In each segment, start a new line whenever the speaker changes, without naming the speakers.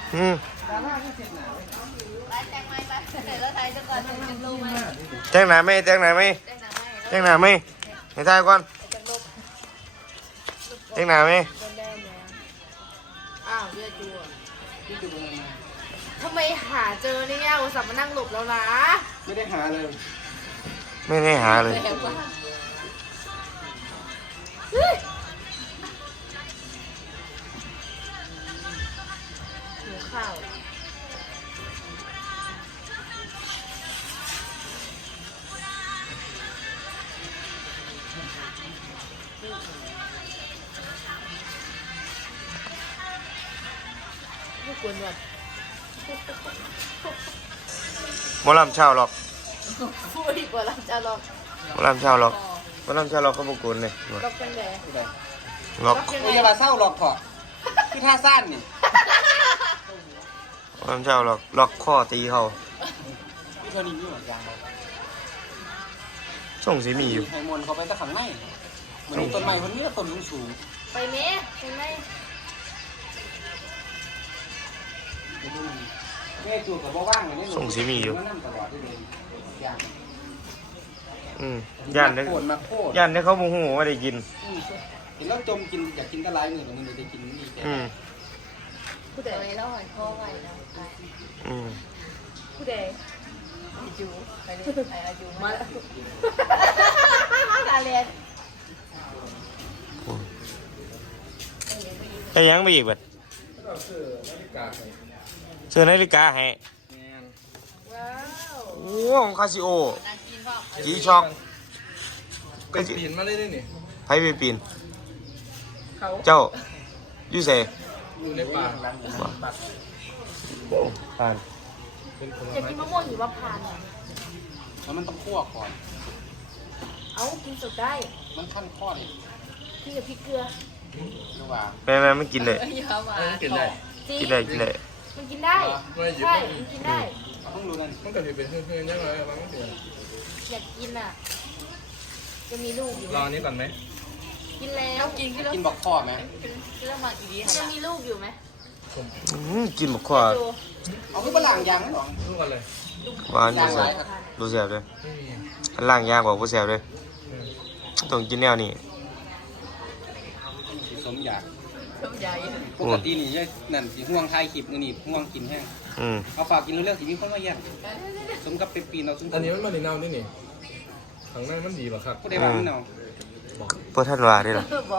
แจ้งหนาไหมแจ้งหนาไหมแจ้งหนาไหมให้ทายก่อนแจ้งหนาไหม
อ้าวเยอะจัวทำไมหาเจอเนี่ยอุตส่าห์มานั่งหลบแล้วนะ
ไม่ได้หาเลย
หิวข้าวไม่ควรแบบ
หมอลำเช่าหรอก
พูดดีกว่าเราจะลอง
หมอลำเช่าหรอกเขาบุกกุนเลย
ล็อกเป็นไง
ล็อก
โอ้ยอย่ามาเศร้าหรอกเถอะคือท่าสั้นนี่
หมอลำเช่าหรอกล็อกข้อตีเขา
พี่คนนี้มีหมดยางเลย
ส่งสีมีอยู่
ไฮมนเขาไปตะขังในเหมือนต้นไม้คนนี้ต้นสูง
ไปเมย์ไปไหม
แม่จูบกับว่างเลยนี่
ส่งสีมีอยู่
นั่งตลอดเลยยาง
ย่านได้
โคตรมาโคตร
ย่านได้เขาโมโหว่าได้กิน
เห็นแล้วจมกินอยากกินกระไรหนึ่งวันนี้เลยได้กินนี่แก
ผู้ใดแล้วหอยคอไหวนะผู้ใดอาจูไปเลยอาจูมาแล้วกาเลียน
แต่ยังไม่อีกเบิดเสื้อนาฬิกาให้
ว้าว
โอ้ของคาซิโอจีช็อก
เป็นปีนมาเลยนี่
ไพ่ไปปีน
เขา
เจ้าอยู่เส
อยู่ในป่า
ผ่าน
อยากกินมะม่วงหรือว่าพาน
แล้วมันต้องคั่วก่อน
เอากินสดได้
มันขั้นข้อเลย
กินกับพริกเกลือ
หรือว่า
แม่ไม่กินเลย
กินได้
กินได้
มันกินได้ใช่มันกินได้
ต้องรู้นั่น
มันก็จะเป็นเพื่อนๆยังไงบางที
อยากกินอ่ะจะมีลูกอยู่
รอนี้ก่อนไหม
กินแล้วกิน
กินบอกข้อไหม
จะมีลูกอยู่ไหม
กินบักขวา
เอาขึ้นบนหลังยางไม่หรอ
รู้กันเลย
หวานดูแซ่บดูแซ่บเลย
ไม่มี
อันล่างยากกว่าผู้แซ่บเลยต้องกินแนวนี้
สมอยาก
ต้มใหญ่
ปกตินี่นั่นสีห่วงไทยขีบนี่ห่วงกินแห้ง เอาฝากกินเรื่องสีมีคนมาแย่งสมกับเป็นปีนเราซุ้ม
อันนี้มันมาในเน่านี่นี่ข้างในมันดีหรอครับ
ก็ได้บ้างเนาะ
เพื่อท่านว่าได้หรอ
บอก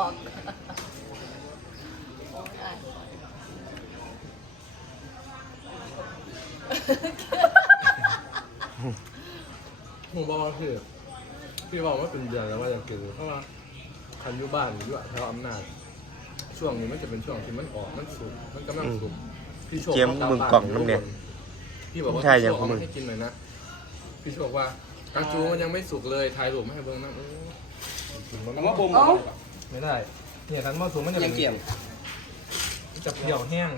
ผมบอกว่าพี่บอกว่าเป็นเดือนแล้วว่าจะกินเพราะว่าคันอยู่บ้านอยู่แถวอำนาจช่วงนี้มันจะเป็นช่วงที่มันออกมันสุกมันกำลังสุกพี่โชคพี่บอกว่าพี่โชคเอามาให้กินหน่อยนะพี่โชคว่ากาจูมันยังไม่สุกเลยถ่ายรูปมาให้เบิ่งนะ
แต่ว่าบ่ม
ไม่ได้เนี่ยทันว่าสุกมันจะ
ยังเกี่ยม
จะเปรี้ยวแห้ง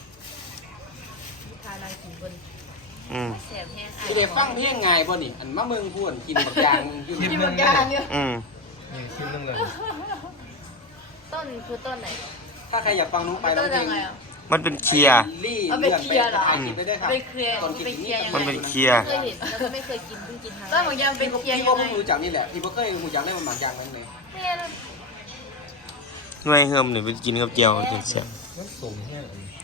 ทานอะไรกินบนแสบแห้ง
ที่ได้ฟังเพียงไงบ่นี่อันมะเมืองพูนกินบักยางอยู่
กินหมดยางเยอะ
นี่คลิปนึงเลย
ต้นคือต้นไหน
ถ้าใครอยากฟังน้องไปแล้วเพลง
มันเป็นเคียร์
ลี่เลื่อนไปถ่ายคลิปได้ด้วยครับ
เป็นเคลียร์
ตอนกินนี่
มันเป็นเคียร์
เคยเห็นแล้วก็ไม่เคยกินเพิ่งกินครั้งแรกต้นหมากยางเป็นเคลียร์
ที่
ยั
ว่าง
ไง
เพิ่งรู้จักนี่แหละที่บ่เคยรู้จักได้มันหมักยางนั่นเลย
หน่วยเฮิมหรือไปกินกับเจียวจังแซ่บ
มันสูงแห้ง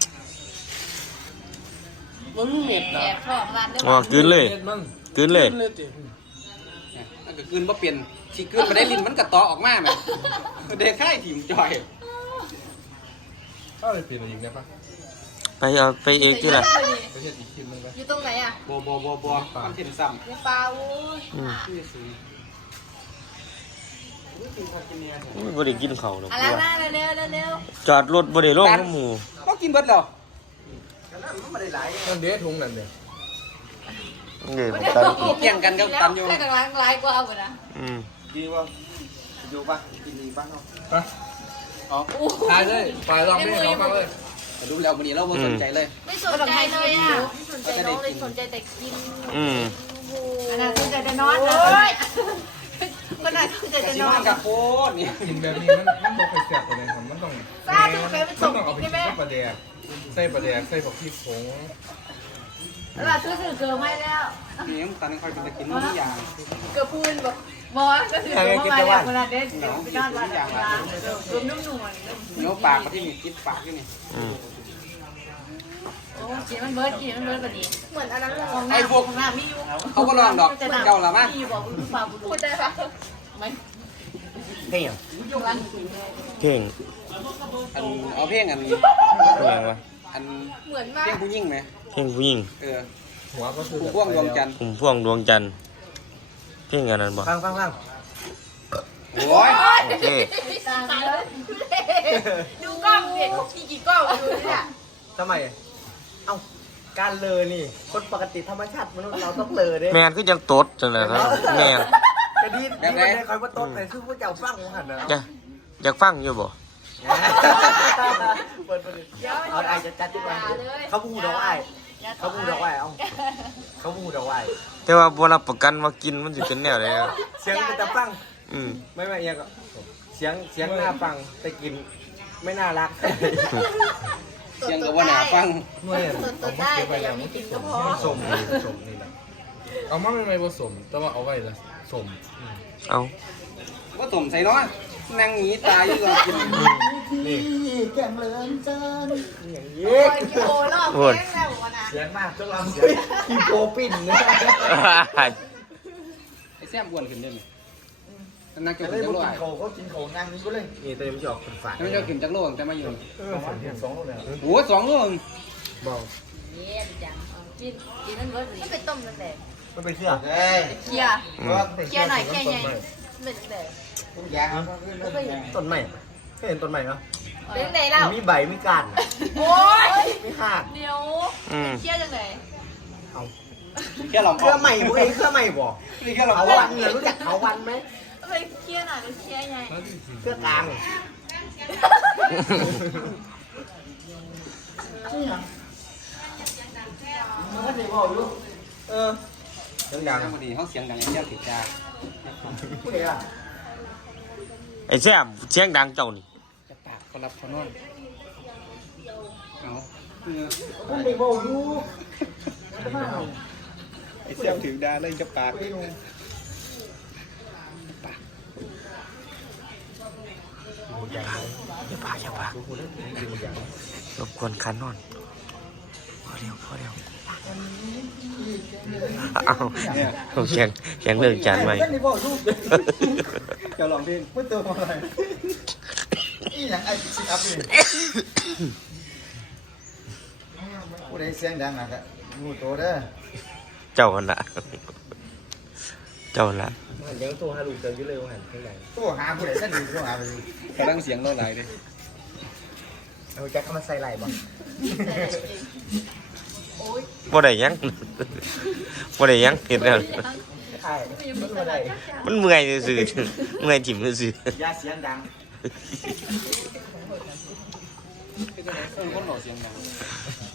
มันเม็ด
แอ
นะ
บชอบมันด้วย
อ๋อกินเลย
มัน
กินเลย
มันก็คืนบ่เปลี่ยนสิคืนมาได้ลิ้นมันกระตอออกมาแม่เด็กค่ายถิ่มจอย
ถ้าเลยเปลี่ยนอีกได้ปะ
ไปเอาไปเอกที่ละ
ประเทศอีกคลิปนึงไป
อยู่ตรงไหนอ่ะ
บ่มันเห็นซ้ำ
ในปลาวู
นี่สิกินผักกินเนี่ย
บ่ได้กินเขาวหรอก
อะไรนะเร็วเร็ว
จอดรถบ่ได้ลงน้ำหมู
ก็กินเบิดแล้วมันไม่ได้หลาย
มันเดทถุงนั่นเนี่ย
นี่ผมตันกิน
เกี่ยงกันกับตันอยู่
ใช่กันร้ายกว่าเอาไปนะ
ดีว่าอยู่ปะกินดีปะเนาะ
ไป
อ๋อ
ตายเลยปล่อยรอบนี้เราฟังเลย
ดูแล้ววันนี้เราไม่สนใจเลย
ไม่สนใจเลยอ่ะไม่สนใจน้องเลยสนใจแต่กินอันนั้นสนใจแต่นอนเลยคนไหนสนใจแต่นอน
กับโคตรนี่
กินแบบนี้มันบอกไปแสบกว่านี้ครับมันต้อง
ซาดูเคยไปส่ง
ต้องเอาไป
ใช่
กิน
ไหม
กับปลาแดก
จ
ใส่ปลาแดกใส่ผักชีผง
แล้วล่ะซื้อเกลือไม่แล้ว
นี่มันตอนนี้คอยเป็นตะกินทุกอย่าง
เกลือพูนบอกบอสก็ซื้อเกลือมาแล้วเวลาเด็ดไปนอนวันเวลาเกลือนุ่มๆ
เนื้อปากมาที่นี่กินปากที่นี่
โอ้กินมันเบิร์ดก็ดีเหมือนอันนั้นเลยของหน้ามีอยู่
เขาก็ลองดอกเจ้าละมั้ง
มีอยู่บอกคุณฟ้าบุรุษพูดได้ปะไม่
เพ่ง
ยุงรัน
เพ่ง
อันเอาเพลงอัน
เพ่งวะ
อัน
เหมือนมาก
เพลงผู้หญิงไหม
เพ่งผู้หญิง
หัวก็คือ
ผู้พ่วงดวงจันทร์
กลุ่มพวงดวงจันทร์เพ่งอันนั้นบ่
ฟัง
โอ้ย
โอเค
ตายเลยดูกล้องเด็กมีกี่กล้องดูเนี่ย
ทำไม เอ้า การเลอนี่ คนปกติธรรมชาติมนุษย์เราต้องเลอเด้
แมนคือยังตดจังเลยครับแมน
กระดีที่มันได้คอยว่าต้นเลยคือพวกเจ้าฟังหันนะ
อยากฟังอยู่บ่
เปิดเอาไอ้จะจัดที่ไว้เขาพูดเอาไอ้เขาพูดเอาไว้เอาเขาพูดเอาไว้
แต่ว่าบ่รับประกันว่ากินมันสิเป็นแนวใดครับ
เสียงมันจะฟัง
อืม
ไม่เอียงก็เสียงน่าฟังแต่กินไม่น่ารัก
เสียงกับว่าหนาฟัง
เมื่อ
ตัวได้แต่ยังไม่กินก็พอ
สมนี่แหละเอามาไม่ผสมแต่ว่าเอาไว้ละสม
เอา
ว่าสมใส่น้อยนั่งหนีตายอยู่ก่อนกิน
นี่
แก้มเลือนจันอย่าง
โอ้
นี้
ยกิโลรอบแข้งแล้ววะนะ
เสียงมากจนเราเสียงคีโปปิ้นนะ
ไอ้แซมอ้วนขึ้นเด่นนักเกี่ยว
เล
กับ
ย
จักรโล
กิ
อ่ะ
นโคเขากินโคนั่งนี่ก็เลยนี่ตัวนี้มันจะออกเป็นฝา
แล้วมันจะขึ้นจักรโลแต่มาอยู่
2 โลแล้ว
โอ้2 โล
บอก
เย็นจังกินมันเบิร์ดเลยไปต้มนั่นแหละ
มันเป็นเสื้อ
เคลียร์เคลียร์หน่อยเคลียร์ไงเหมือนเดิม
ต้นใหม่เห็นต้นใหม่ไหม
เป็นไงเล่า
มีใบมีก้าน
โอ้ย
มีหัก
เดี๋ยวเคลียร์จังไหน
แค่ลอง
เครื่องใหม่พวกเองเครื่องใหม่บอก
นี่แค่ลอง
เขาวันเนี่ยรู้จักเขาวันไหม
ไปเคลียร์หน่อยเคลียร์ไง
เครื่องกลางเออ
เสียงดังพอดีเขาเสียงดังไอ้แซมติดจา
ผู้ใดอ่ะ
ไอ้แซมเสียงดังเจ้านี่
จะปากเขารับเขานอนเอา
ผู้ใดบอกอยู่
ไอ้แซมถึงดาเลยจะปาก
อย่าพากรบกวนคันนอนพอเร็วเอาเสียงเลิกจานใหม่
ท่านได้บอกอยู่
จะลองเพลง
ไม่เติมอะไรนี่อย่างไอ้ซิอัพนี่ผู้ใดเสียงดังนะครับงูโตเด้อ
เจ้าละเ
ดี๋ยวโทรหาลูกเติมอยู่เลยว่าหันข้างในโทรหาผู้ใดสั่นดีโทรหาไปดิ
กำลังเสียงเราไหลเลย
เอาแจ็คเข้ามาใส่ไหล่บ่
บ่ได้ยังเห็นแล้ว
ใช่มันบ่ได้
มันเมื่อยซื่อๆเมื่อยจิ้มซื่อ
อย่าเสียงดัง
คนหล่อเสียงดัง